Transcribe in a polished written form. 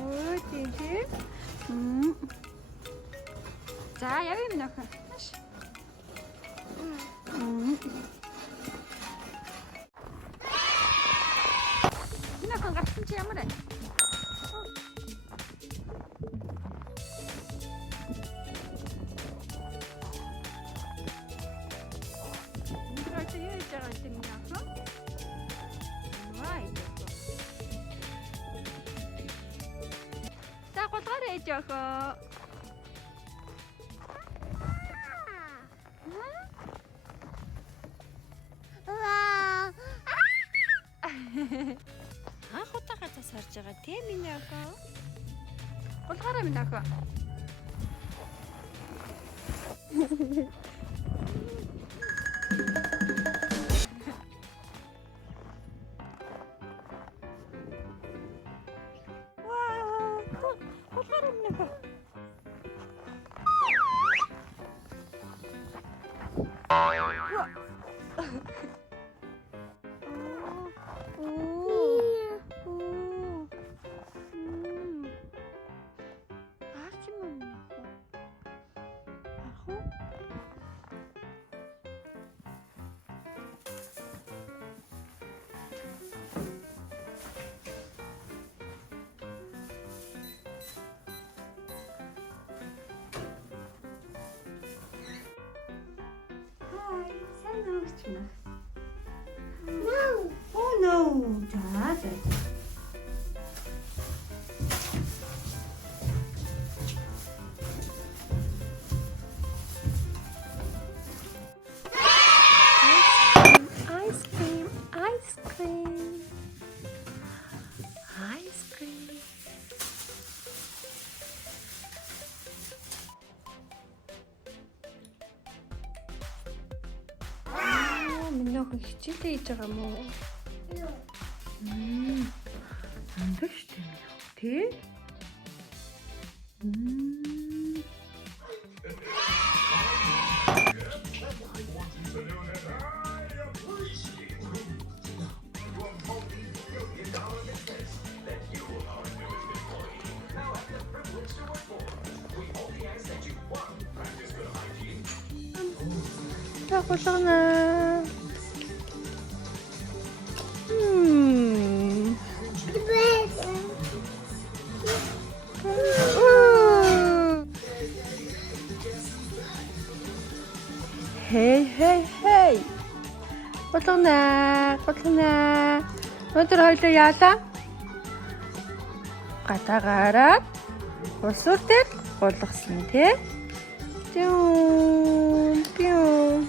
옳지. 자, 여기 넣고. 넣고 가. 숨지 아무래. 그럴 때 여기다가 있으면 넣고. Takut ada Joko. Aku tak kata sarjaga dia minako. Kau tak ada minako. Sen ne yapıyorsun? No. Oh no. 자, 자. Ice cream, ice cream, ice cream. 민호가 기침대 있잖아 뭐. 안 드시대요. 돼? 자, 고생아. Hei, hei, hei. Kotlana, kotlana. Өдөр хоёлоо яалаа? Гатагараад усуур дээр булгасан тий. Пиу, пиу.